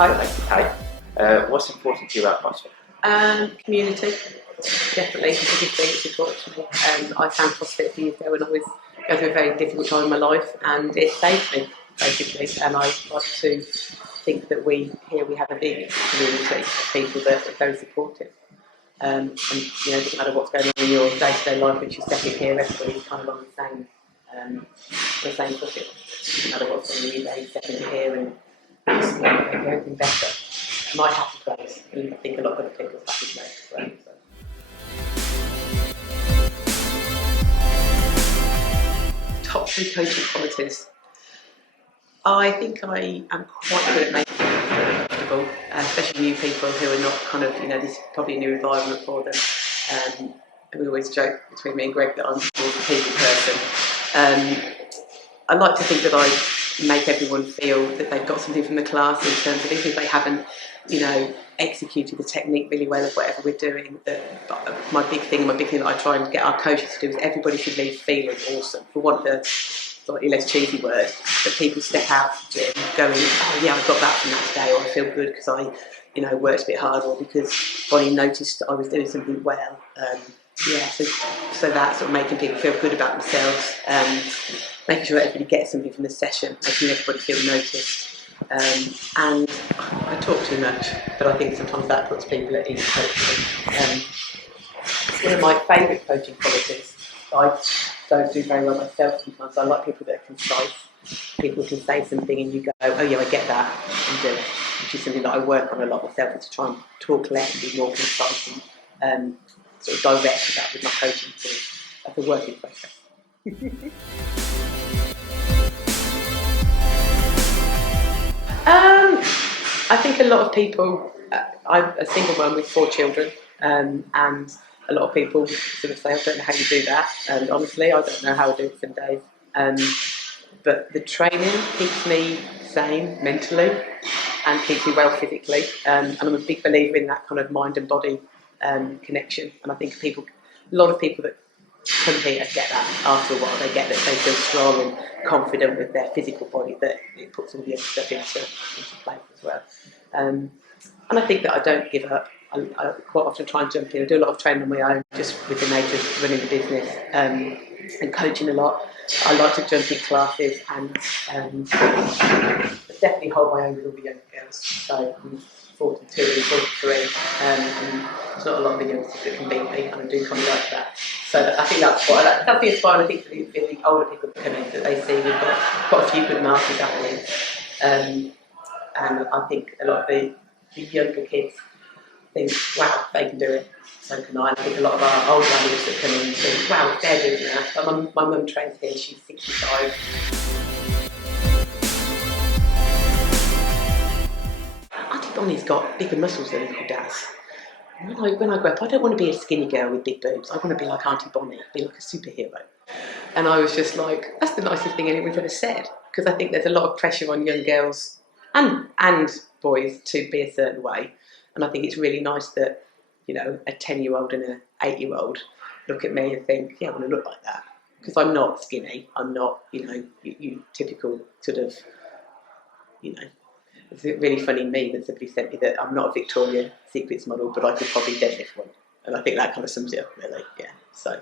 Hi. What's important to you about CrossFit? Community, definitely. It's a big thing. It's important to me. I found CrossFit a few years ago when I was going through a very difficult time in my life, and it saved me, basically. And I like to think that we have a big community of people that are very supportive. And you know, it doesn't matter what's going on in your day-to-day life, which is stepping here, everybody's kind of on the same footing. It doesn't matter what's going on in your day, stepping here and just make everything better. My happy place, and I think a lot of other people's happy place as well. So. Top 3 coaching qualities. I think I am quite good at making people feel comfortable, especially new people who are not kind of, you know, this is probably a new environment for them. And we always joke between me and Greg that I'm more of a people person. I like to think that I make everyone feel that they've got something from the class in terms of even if they haven't, you know, executed the technique really well of whatever we're doing. My big thing that I try and get our coaches to do is everybody should leave feeling awesome. For want of a slightly less cheesy word, that people step out gym going, oh yeah, I got that from that today, or I feel good because I, you know, worked a bit hard, or because Bonnie noticed that I was doing something well. So that's sort of making people feel good about themselves, making sure that everybody gets something from the session, making everybody feel noticed. And I talk too much, but I think sometimes that puts people at ease. One of my favourite coaching qualities, I don't do very well myself sometimes. I like people that are concise. People can say something and you go, oh yeah, I get that, and do it, which is something that I work on a lot myself, is to try and talk less and be more concise and sort of direct that with my coaching team as a work in process. I think a lot of people, I'm a single mum with 4 children, and a lot of people sort of say, I don't know how you do that, and honestly I don't know how I do it some days, but the training keeps me sane mentally and keeps me well physically, and I'm a big believer in that kind of mind and body connection, and I think a lot of people that come here get that after a while. They get that they feel strong and confident with their physical body, that it puts all the other stuff into place as well. And I think that I don't give up. I quite often try and jump in. I do a lot of training on my own, just with the nature of running the business and coaching a lot. I like to jump in classes and definitely hold my own with all the young girls. So I'm 42 and 43, and there's not a lot of the youngsters that can beat me, and I do kind of like that. So I think that's the inspiring, I think, for the older people that come in, that they see we've got quite a few good masters athletes, and I think a lot of the younger kids think, wow, they can do it, so can I. I think a lot of our older athletes that come in think, wow, if they're doing that. But my mum trains here, she's 65. Auntie Bonnie's got bigger muscles than Uncle Daz. When I grow up, I don't want to be a skinny girl with big boobs. I want to be like Auntie Bonnie, be like a superhero. And I was just like, that's the nicest thing anyone's ever said. Because I think there's a lot of pressure on young girls and boys to be a certain way. And I think it's really nice that, you know, a 10-year-old and an 8-year-old look at me and think, yeah, I want to look like that. Because I'm not skinny. I'm not, you know, you typical sort of, you know. It's a really funny meme that somebody sent me that I'm not a Victoria's Secrets model, but I could probably deadlift one. And I think that kind of sums it up, really, yeah. So.